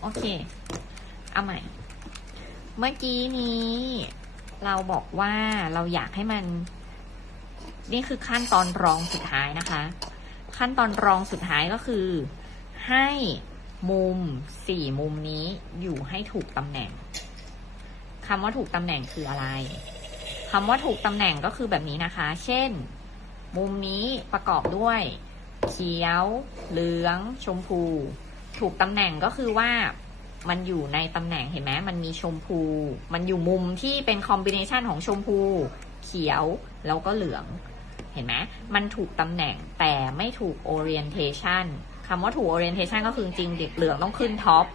โอเค เอาใหม่ เมื่อกี้นี้ เราบอกว่าเราอยากให้มัน นี่คือขั้นตอนรองสุดท้ายนะคะ ขั้นตอนรองสุดท้ายก็คือ ให้มุมสี่มุมนี้อยู่ให้ถูกตำแหน่งคำว่าถูกตำแหน่งคืออะไรคำว่าถูกตำแหน่งก็คือแบบนี้นะคะ เช่น มุมนี้ประกอบด้วย เขียว เหลือง ชมพู ถูกตำแหน่งก็คือว่ามันอยู่ในตำแหน่งเห็นไหมมันมีชมพู มันอยู่มุมที่เป็นคอมบิเนชันของชมพู เขียวแล้วก็เหลือง เห็นไหมมันถูกตำแหน่งแต่ไม่ถูก orientation คำว่าถูก orientation ก็คือจริงเด็กเหลืองต้องขึ้นท็อป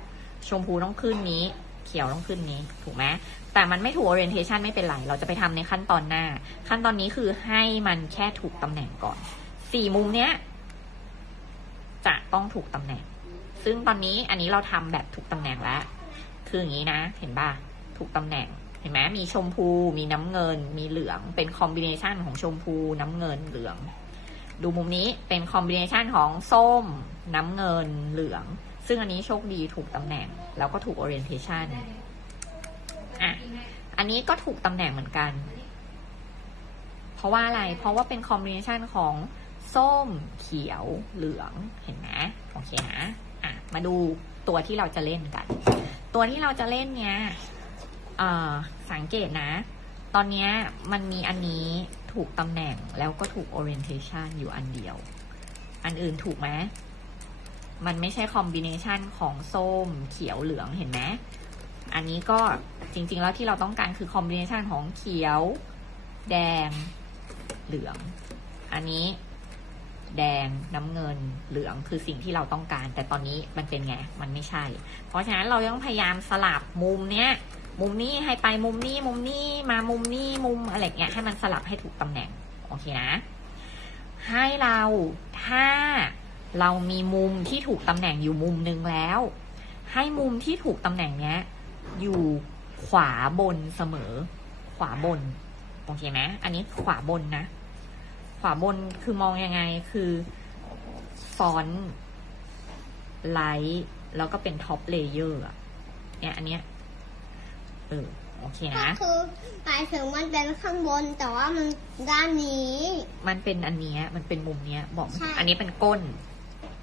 ชมพูต้องขึ้นนี้ เขียวต้องขึ้นนี้ ถูกไหมแต่มันไม่ถูก orientation ไม่เป็นไร เราจะไปทำในขั้นตอนหน้า ขั้นตอนนี้คือให้มันแค่ถูกตำแหน่งก่อน สี่มุมเนี้ยจะต้องถูกตำแหน่ง ซึ่งตอนนี้อันนี้เราทำแบบถูกตำแหน่งแล้ว คืออย่างนี้นะ เห็นป่ะ ถูกตำแหน่ง เห็นไหมมีชมพู มีน้ำเงิน มีเหลือง เป็นคอมบิเนชันของชมพู น้ำเงิน เหลือง ดูมุมนี้ เป็นคอมบิเนชันของส้ม น้ำเงิน เหลือง ซึ่งอันนี้โชคดีถูกตำแหน่ง แล้วก็ถูก orientation อะ อันนี้ก็ถูกตำแหน่งเหมือนกัน เพราะว่าอะไร เพราะว่าเป็นคอมบิเนชันของส้ม เขียว เหลือง เห็นไหมโอเคนะ มาดูตัวที่เราจะเล่นกัน ตัวที่เราจะเล่นเนี้ยสังเกตนะ ตอนนี้มันมีอันนี้ถูกตำแหน่งแล้วก็ถูก orientation อยู่อันเดียว อันอื่นถูกไหมมันไม่ใช่คอมบิเนชันของส้มเขียวเหลืองเห็นไหมอันนี้ก็จริง ๆ แล้วที่เราต้องการคือคอมบิเนชันของเขียว แดงเหลือง อันนี้ แดงน้ำเงินเหลืองคือสิ่งที่เราต้องการ แต่ตอนนี้มันเป็นไงมันไม่ใช่ เพราะฉะนั้นเราต้องพยายามสลับมุมเนี้ยมุมนี้ให้ไปมุมนี้มุมนี้มามุมนี้มุมอะไรเงี้ยให้มันสลับให้ถูกตำแหน่งโอเคนะ ให้เราถ้าเรามีมุมที่ถูกตำแหน่งอยู่มุมหนึ่งแล้ว ให้มุมที่ถูกตำแหน่งเนี้ยอยู่ขวาบนเสมอ ขวาบนโอเคไหมอันนี้ขวาบนนะ ขวาบนคือมองยังไงคือฟอนต์ไลท์แล้วก็เป็นท็อปเลเยอร์อะเนี่ยอันเนี้ยเออโอเคก็นะคือหมายถึงมันเป็นข้างบนแต่ว่ามันด้านนี้ มันเป็นอันเนี้ยมันเป็นมุมเนี้ยบอกไม่ใช่อันนี้เป็นก้น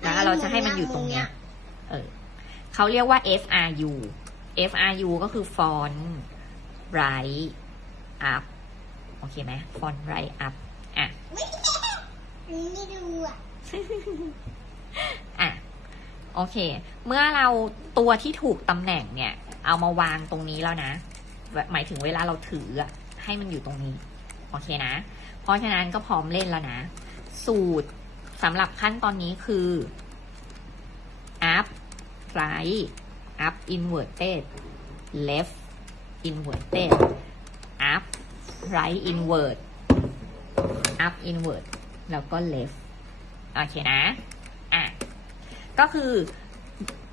แล้วเราจะให้มันอยู่ตรงเนี้ย เออเขาเรียกว่า FRU FRU ก็คือ font right up โอเคไหม font right up อะอันนี้ ไม่ดูอะอะ โอเค เมื่อเราตัวที่ถูกตำแหน่งเนี่ย เอามาวางตรงนี้แล้วนะ หมายถึงเวลาเราถือให้มันอยู่ตรงนี้ โอเคนะ เพราะฉะนั้นก็พร้อมเล่นแล้วนะ สูตรสำหรับขั้นตอนนี้คือ up right up inverted left inverted up right invert up invert แล้วก็ left โอเคนะ อะ ก็คือ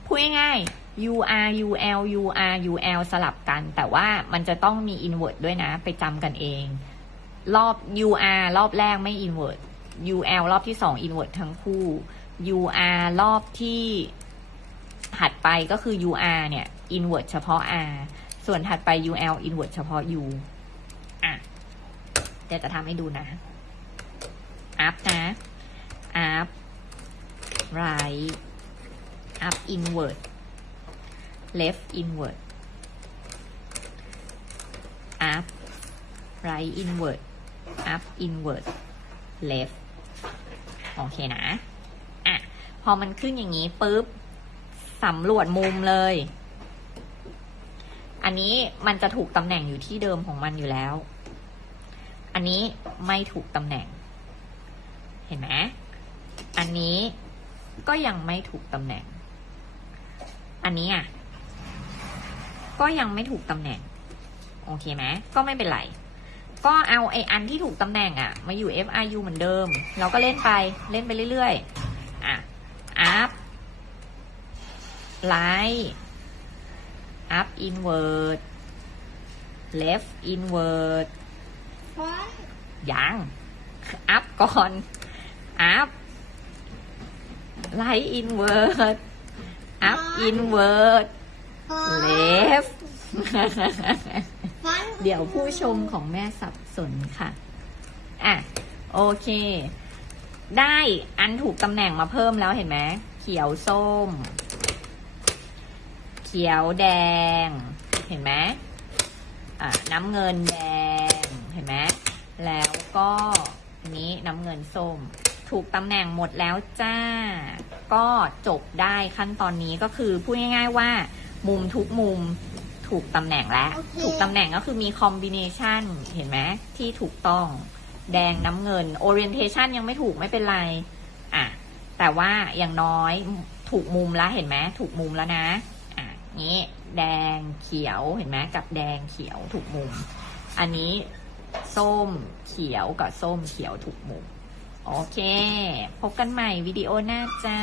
พูดง่ายๆ UR UL UR UL สลับกัน แต่ว่ามันจะต้องมี invert ด้วยนะ ไปจำกันเอง รอบ UR รอบแรกไม่ invert UL รอบที่สอง invert ทั้งคู่ UR รอบที่ถัดไปก็คือ UR เนี่ย invert เฉพาะ R ส่วนถัดไป UL invert เฉพาะ U อะเดี๋ยวจะทำให้ดูนะ up นะ up right up inward left inward up right inward up inward left โอเคนะ อะ พอมันขึ้นอย่างนี้ปุ๊บสำรวจมุมเลย อันนี้มันจะถูกตำแหน่งอยู่ที่เดิมของมันอยู่แล้ว อันนี้ไม่ถูกตำแหน่ง เห็นไหมอันนี้ก็ยังไม่ถูกตำแหน่ง อันนี้อะ ก็ยังไม่ถูกตำแหน่ง โอเคไหมก็ไม่เป็นไร ก็เอาไออันที่ถูกตำแหน่งอะ มาอยู่ FRU เหมือนเดิม เราก็เล่นไป เล่นไปเรื่อยๆ อะ up right up inward left inward ฟอนต์ยัง อัพก่อนอัพไลท์อิน เวิร์ด up invert พอ left ฟันเดี๋ยวผู้ชมของแม่สับสนค่ะ อะ โอเค ได้อันถูกตำแหน่งมาเพิ่มแล้วเห็นไหม เขียวส้ม เขียวแดง เห็นไหมอะน้ำเงินแดง เห็นไหมแล้วก็อันนี้น้ำเงินส้ม ถูกตำแหน่งหมดแล้วจ้า ก็จบได้ขั้นตอนนี้ก็คือพูดง่าย ๆว่า มุมทุกมุมถูกตำแหน่งแล้วถูกตำแหน่งก็คือมีคอมบิเนชันเห็นไหมที่ถูกต้องแดงน้ำเงิน orientation ยังไม่ถูกไม่เป็นไร อะ แต่ว่าอย่างน้อยถูกมุมแล้วเห็นไหมถูกมุมแล้วนะ อะงี้แดงเขียวเห็นไหมกับแดงเขียวถูกมุม อันนี้ส้มเขียวกับส้มเขียวถูกมุม โอเค พบกันใหม่วิดีโอหน้าจ้า